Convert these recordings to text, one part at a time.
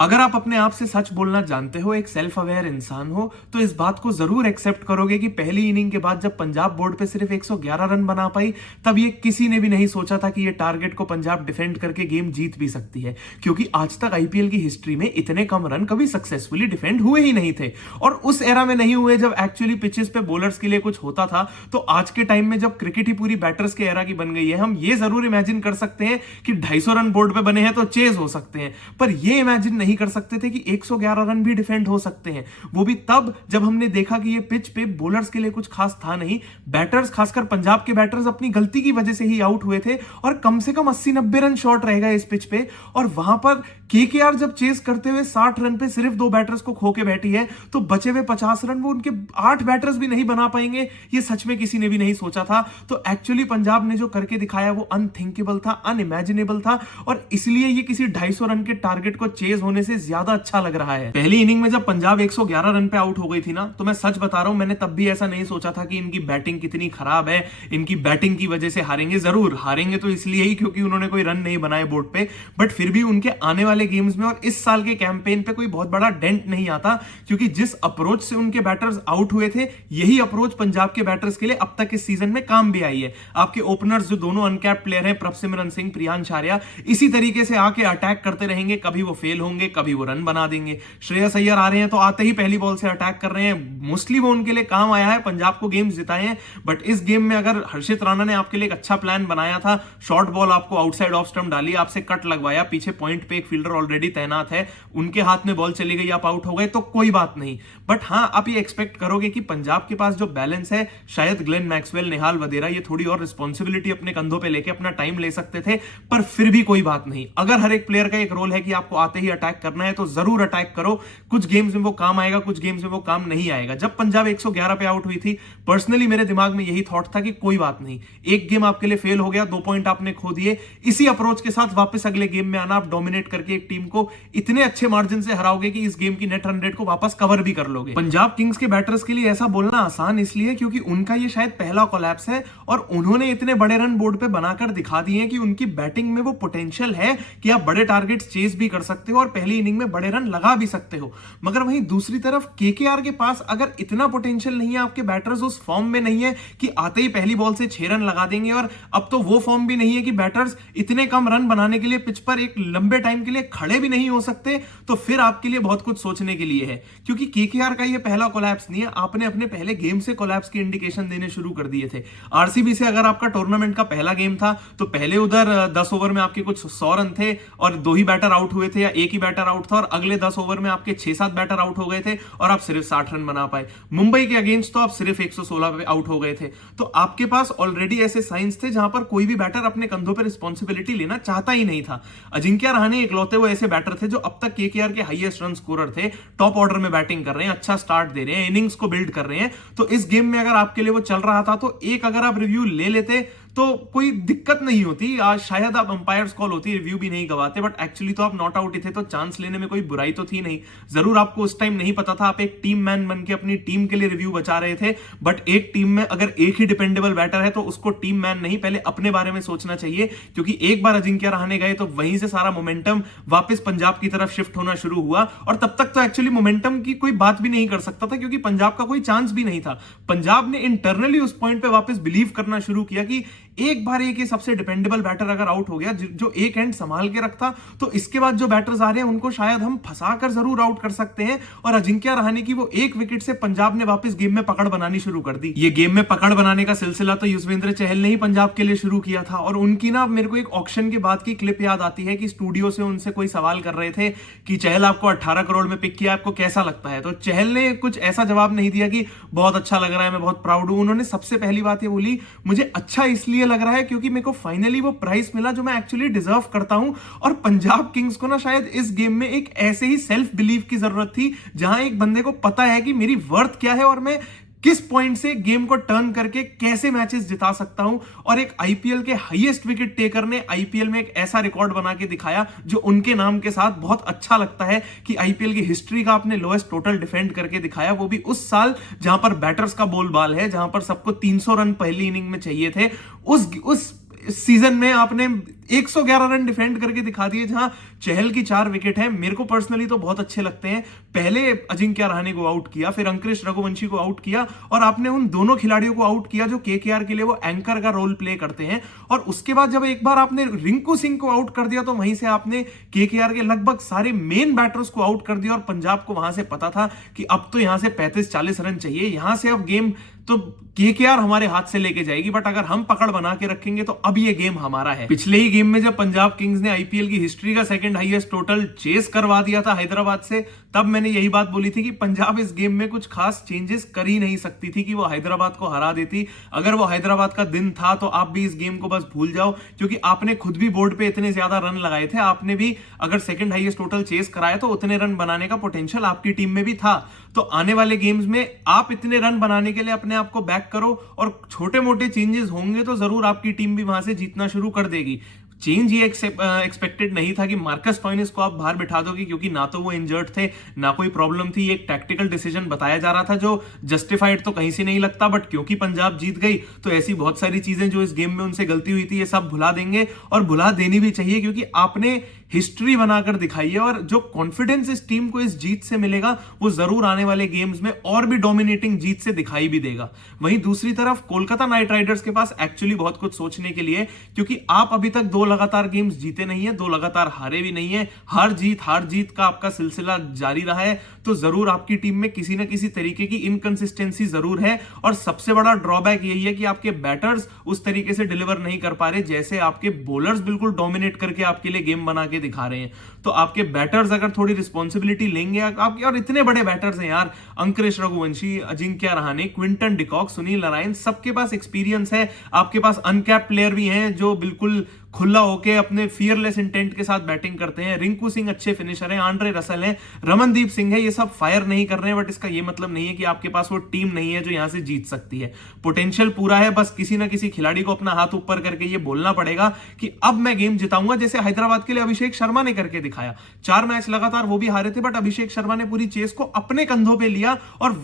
अगर आप अपने आप से सच बोलना जानते हो, एक सेल्फ अवेयर इंसान हो, तो इस बात को जरूर एक्सेप्ट करोगे कि पहली इनिंग के बाद जब पंजाब बोर्ड पे सिर्फ 111 रन बना पाई, तब ये किसी ने भी नहीं सोचा था कि ये टारगेट को पंजाब डिफेंड करके गेम जीत भी सकती है। क्योंकि आज तक आईपीएल की हिस्ट्री में इतने कम रन कभी सक्सेसफुली डिफेंड हुए ही नहीं थे, और उस एरा में नहीं हुए जब एक्चुअली पिचेस पे बॉलर्स के लिए कुछ होता था। तो आज के टाइम में जब क्रिकेट ही पूरी बैटर्स के एरा की बन गई है, हम ये जरूर इमेजिन कर सकते हैं कि 250 रन बोर्ड पे बने हैं तो चेज हो सकते हैं, पर ये इमेजिन नहीं कर सकते थे कि 111 रन भी डिफेंड हो सकते हैं। वो भी तब जब हमने देखा कि ये पिच पे बॉलर्स के लिए कुछ खास था नहीं। बैटर्स, खासकर पंजाब के बैटर्स, अपनी गलती की वजह से ही आउट हुए थे, और कम से कम 80-90 रन शॉर्ट रह गए इस पिच पे। और वहां पर केकेआर जब चेस करते हुए 60 रन पे सिर्फ 2 बैटर्स को खो के बैठी है, तो बचे हुए 50 रन वो उनके 8 बैटर्स भी नहीं बना पाएंगे, ये सच में किसी ने भी नहीं सोचा था। तो एक्चुअली पंजाब ने जो करके दिखाया वो अनथिंकेबल था, अनइमेजिनेबल था, और इसलिए ये किसी 250 रन के टारगेट को चेज होने से ज्यादा अच्छा लग रहा है। पहली इनिंग में जब पंजाब 111 रन पे आउट हो गई थी ना, तो मैं सच बता रहा हूं, मैंने तब भी ऐसा नहीं सोचा था कि इनकी बैटिंग कितनी खराब है, इनकी बैटिंग की वजह से हारेंगे। जरूर हारेंगे तो इसलिए ही क्योंकि उन्होंने कोई रन नहीं बनाए बोर्ड पे, बट फिर भी उनके आने वाले गेम्स में और इस साल के कैंपेन पे कोई बहुत बड़ा डेंट नहीं आता, क्योंकि जिस अप्रोच से उनके बैटर्स आउट हुए थे, यही अप्रोच पंजाब के बैटर्स के लिए अब तक इस सीजन में काम भी आई है। आपके ओपनर्स जो दोनों अनकैप्ड प्लेयर हैं, प्रभसिमरन सिंह, प्रियांश आर्या, इसी तरीके से आके अटैक करते रहेंगे। कभी वो फेल होंगे, कभी वो रन बना देंगे। श्रेयस अय्यर आ रहे हैं तो आते ही पहली बॉल से अटैक कर रहे हैं। मोस्टली वो उनके लिए काम आया है, पंजाब को गेम्स जिताए हैं। बट इस गेम में अगर हर्षित राणा ने आपके लिए एक अच्छा प्लान बनाया था, शॉर्ट बॉल आपको आउटसाइड ऑफ स्टंप डाली, आपसे कट लगवाया, पीछे पॉइंट पे एक फील्डर ऑलरेडी तैनात है, उनके हाथ में बॉल चली गई, आप आउट हो गए, तो कोई बात नहीं। बट हां, आप ये एक्सपेक्ट करोगे कि पंजाब के पास जो बैलेंस है, शायद ग्लेन मैक्सवेल, नेहाल वधेरा ये थोड़ी और रिस्पॉन्सिबिलिटी अपने कंधों पे लेके अपना टाइम ले सकते थे, पर फिर भी कोई बात नहीं। अगर हर एक प्लेयर का एक रोल है कि आपको आते ही अटैक करना है, तो जरूर अटैक करो। कुछ गेम्स में वो काम आएगा, कुछ गेम्स में वो काम नहीं आएगा। जब पंजाब 111 पे आउट हुई थी, पर्सनली मेरे दिमाग में यही थॉट था कि कोई बात नहीं, एक गेम आपके लिए फेल हो गया, 2 पॉइंट आपने खो दिए, इसी अप्रोच के साथ वापस अगले गेम में आना, आप डोमिनेट करके एक टीम को इतने अच्छे मार्जिन से हराओगे कि इस गेम की नेट रन रेट को वापस कवर भी कर लोगे। पंजाब किंग्स के बैटर्स के लिए ऐसा बोलना आसान इसलिए क्योंकि उनका ये शायद पहला कोलैप्स है, और उन्होंने इतने बड़े रन बोर्ड पे बनाकर दिखा दिए हैं कि उनकी बैटिंग में वो पोटेंशियल है कि आप बड़े टारगेट्स चेज भी कर सकते हो और पहली इनिंग में बड़े रन लगा भी सकते हो। मगर वहीं दूसरी तरफ केकेआर के पास अगर इतना पोटेंशियल नहीं है, आपके बैटर्स उस फॉर्म में नहीं है कि आते ही पहली बॉल से 6 रन लगा देंगे, और अब तो वो फॉर्म भी नहीं है कि बैटर्स इतने कम रन बनाने के लिए पिच पर एक लंबे टाइम के लिए खड़े भी नहीं हो सकते, तो फिर आपके लिए बहुत कुछ सोचने के लिए है। क्योंकि केकेआर का ये पहला कोलैप्स नहीं है, आपने अपने पहले गेम से कोलैप्स की इंडिकेशन देने शुरू कर दिए थे। आरसीबी से अगर आपका टूर्नामेंट का पहला गेम था, तो पहले उधर 10 ओवर में आपके कुछ 100 रन थे और 2 ही बैटर आउट हुए थे, या एक ही बैटर आउट था, और अगले 10 ओवर में आपके 6-7 बैटर आउट हो गए थे और आप सिर्फ 60 रन बना पाए। मुंबई के अगेंस्ट तो आप सिर्फ 116 पे आउट हो गए थे। तो आपके पास ऑलरेडी ऐसे साइंस थे जहां पर कोई भी बैटर अपने कंधों पर रिस्पॉन्सिबिलिटी लेना चाहता ही नहीं था। अजिंक्य रहाणे इकलौते वो ऐसे बैटर थे जो अब तक केकेआर के हाईएस्ट रन स्कोरर थे, टॉप ऑर्डर में बैटिंग कर रहे हैं, अच्छा स्टार्ट दे रहे हैं, इनिंग्स को बिल्ड कर रहे हैं। तो इस गेम में अगर आपके लिए वो चल रहा था, तो एक अगर आप रिव्यू ले लेते तो कोई दिक्कत नहीं होती। आज शायद आप अंपायर्स कॉल होती, रिव्यू भी नहीं गवाते, बट एक्चुअली तो आप नॉट आउट ही थे, तो चांस लेने में कोई बुराई तो थी नहीं। जरूर आपको उस टाइम नहीं पता था, आप एक टीम मैन बन के अपनी टीम के लिए रिव्यू बचा रहे थे, बट एक टीम में अगर एक ही डिपेंडेबल बैटर है तो उसको टीम मैन नहीं, पहले अपने बारे में सोचना चाहिए। क्योंकि एक बार अजिंक्य रहाणे गए तो वहीं से सारा मोमेंटम वापस पंजाब की तरफ शिफ्ट होना शुरू हुआ, और तब तक तो एक्चुअली मोमेंटम की कोई बात भी नहीं कर सकता था, क्योंकि पंजाब का कोई चांस भी नहीं था। पंजाब ने इंटरनली उस पॉइंट पे वापस बिलीव करना शुरू किया कि एक बार एक सबसे डिपेंडेबल बैटर अगर आउट हो गया, जो एक एंड संभाल के रखता, तो इसके बाद जो बैटर्स आ रहे हैं उनको शायद हम फंसाकर जरूर आउट कर सकते हैं। और अजिंक्य रहाणे की वो एक विकेट से पंजाब ने वापस गेम में पकड़ बनानी शुरू कर दी। ये गेम में पकड़ बनाने का सिलसिला तो युजवेंद्र चहल ने ही पंजाब के लिए शुरू किया था, और उनकी ना मेरे को एक ऑक्शन के बाद की क्लिप याद आती है कि स्टूडियो से उनसे कोई सवाल कर रहे थे कि चहल आपको 18 करोड़ में पिक किया, आपको कैसा लगता है? तो चहल ने कुछ ऐसा जवाब नहीं दिया कि बहुत अच्छा लग रहा है, मैं बहुत प्राउड हूं। उन्होंने सबसे पहली बात ये बोली, मुझे अच्छा इसलिए लग रहा है क्योंकि मेरे को फाइनली वो प्राइस मिला जो मैं एक्चुअली डिजर्व करता हूं। और पंजाब किंग्स को ना शायद इस गेम में एक ऐसे ही सेल्फ बिलीव की जरूरत थी, जहां एक बंदे को पता है कि मेरी वर्थ क्या है और मैं किस पॉइंट से गेम को टर्न करके कैसे मैचेस जिता सकता हूं। और एक आईपीएल के हाईएस्ट विकेट टेकर ने आईपीएल में एक ऐसा रिकॉर्ड बना के दिखाया जो उनके नाम के साथ बहुत अच्छा लगता है कि आईपीएल की हिस्ट्री का आपने लोएस्ट टोटल डिफेंड करके दिखाया, वो भी उस साल जहां पर बैटर्स का बोलबाल है, जहां पर सबको 300 रन पहली इनिंग में चाहिए थे। उस इस सीजन में आपने 111 रन डिफेंड करके दिखा दिए, जहां चहल की 4 विकेट है, मेरे को पर्सनली तो बहुत अच्छे लगते हैं। पहले अजिंक्य रहाणे को आउट किया, फिर अंकुरिश रघुवंशी को आउट किया, और आपने उन दोनों खिलाड़ियों को आउट किया जो केकेआर के लिए वो एंकर का रोल प्ले करते हैं। और उसके बाद जब एक बार आपने रिंकू सिंह को आउट कर दिया, तो वहीं से आपने केकेआर के लगभग सारे मेन बैटर्स को आउट कर दिया, और पंजाब को वहां से पता था कि अब तो यहां से 35-40 रन चाहिए, यहां से अब गेम तो केकेआर हमारे हाथ से लेके जाएगी, बट अगर हम पकड़ बना के रखेंगे तो अब ये गेम हमारा है। पिछले ही गेम में जब पंजाब किंग्स ने आईपीएल की हिस्ट्री का सेकंड हाईएस्ट टोटल चेस करवा दिया था हैदराबाद से, तब मैंने यही बात बोली थी कि पंजाब इस गेम में कुछ खास चेंजेस कर ही नहीं सकती थी कि वो हैदराबाद को हरा देती। अगर वो हैदराबाद का दिन था तो आप भी इस गेम को बस भूल जाओ, क्योंकि आपने खुद भी बोर्ड पे इतने ज्यादा रन लगाए थे, आपने भी अगर सेकंड हाईएस्ट टोटल चेस कराया तो उतने रन बनाने का पोटेंशियल आपकी टीम में भी था। तो आने वाले गेम्स में आप इतने रन बनाने के लिए अपने आप को बैक करो, और छोटे मोटे चेंजेस होंगे तो जरूर आपकी टीम भी वहां से जीतना शुरू कर देगी। चेंज ये एक्सपेक्टेड नहीं था कि मार्कस स्टोइनिस को आप बाहर बिठा दोगे, क्योंकि ना तो वो इंजर्ड थे, ना कोई प्रॉब्लम थी। एक टैक्टिकल डिसीजन बताया जा रहा था जो जस्टिफाइड तो कहीं से नहीं लगता, बट क्योंकि पंजाब जीत गई तो ऐसी बहुत सारी चीजें जो इस गेम में उनसे गलती हुई थी ये सब भुला देंगे, और भुला देनी भी चाहिए, क्योंकि आपने हिस्ट्री बनाकर दिखाई है। और जो कॉन्फिडेंस इस टीम को इस जीत से मिलेगा वो जरूर आने वाले गेम्स में और भी डोमिनेटिंग जीत से दिखाई भी देगा। वहीं दूसरी तरफ कोलकाता नाइट राइडर्स के पास एक्चुअली बहुत कुछ सोचने के लिए, क्योंकि आप अभी तक 2 लगातार गेम्स जीते नहीं है, 2 लगातार हारे भी नहीं है, हार जीत का आपका सिलसिला जारी रहा है। तो जरूर आपकी टीम में किसी ना किसी तरीके की इनकंसिस्टेंसी जरूर है, और सबसे बड़ा ड्रॉबैक यही है कि आपके बैटर्स उस तरीके से डिलीवर नहीं कर पा रहे जैसे आपके बॉलर्स बिल्कुल डोमिनेट करके आपके लिए गेम बना के दिखा रहे हैं। तो आपके बैटर्स अगर थोड़ी रिस्पॉन्सिबिलिटी लेंगे आपके, और इतने बड़े बैटर्स हैं यार, अंकुरिश रघुवंशी, अजिंक्य रहाणे, क्विंटन डिकॉक, सुनील नारायण, सबके पास एक्सपीरियंस है। आपके पास अनकैप्ड प्लेयर भी हैं जो बिल्कुल खुला होके अपने फियरलेस इंटेंट के साथ बैटिंग करते हैं। रिंकू सिंह अच्छे फिनिशर हैं, आंड्रे रसल हैं, रमनदीप सिंह है, ये सब फायर नहीं कर रहे हैं, बट इसका ये मतलब नहीं है कि आपके पास वो टीम नहीं है जो यहां से जीत सकती है। पोटेंशियल पूरा है, बस किसी ना किसी खिलाड़ी को अपना हाथ ऊपर करके ये बोलना पड़ेगा कि अब मैं गेम जिताऊंगा, जैसे हैदराबाद के लिए अभिषेक शर्मा ने करके दिखाया। 4 मैच लगातार वो भी हारे थे, बट अभिषेक शर्मा ने पूरी चेस को अपने कंधों पे लिया और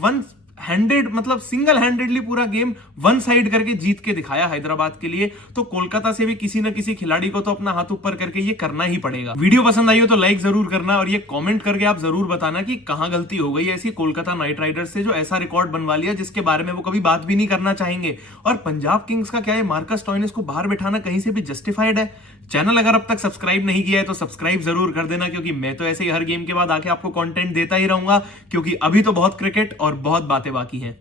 मतलब सिंगल हैंडेडली पूरा गेम वन साइड करके जीत के दिखाया हैदराबाद के लिए। तो कोलकाता से भी किसी ना किसी खिलाड़ी को तो अपना हाथ ऊपर करके ये करना ही पड़ेगा। वीडियो पसंद आई हो तो लाइक जरूर करना, और ये कमेंट करके आप जरूर बताना कि कहां गलती हो गई ऐसी कोलकाता नाइट राइडर्स से, जो ऐसा रिकॉर्ड बनवा लिया जिसके बारे में वो कभी बात भी नहीं करना चाहेंगे। और पंजाब किंग्स का क्या है, मार्कस स्टोइनिस को बाहर बिठाना कहीं से भी जस्टिफाइड है? चैनल अगर अब तक सब्सक्राइब नहीं किया है तो सब्सक्राइब जरूर कर देना, क्योंकि मैं तो ऐसे ही हर गेम के बाद आके आपको कंटेंट देता ही रहूंगा, क्योंकि अभी तो बहुत क्रिकेट और बहुत बातें बाकी हैं।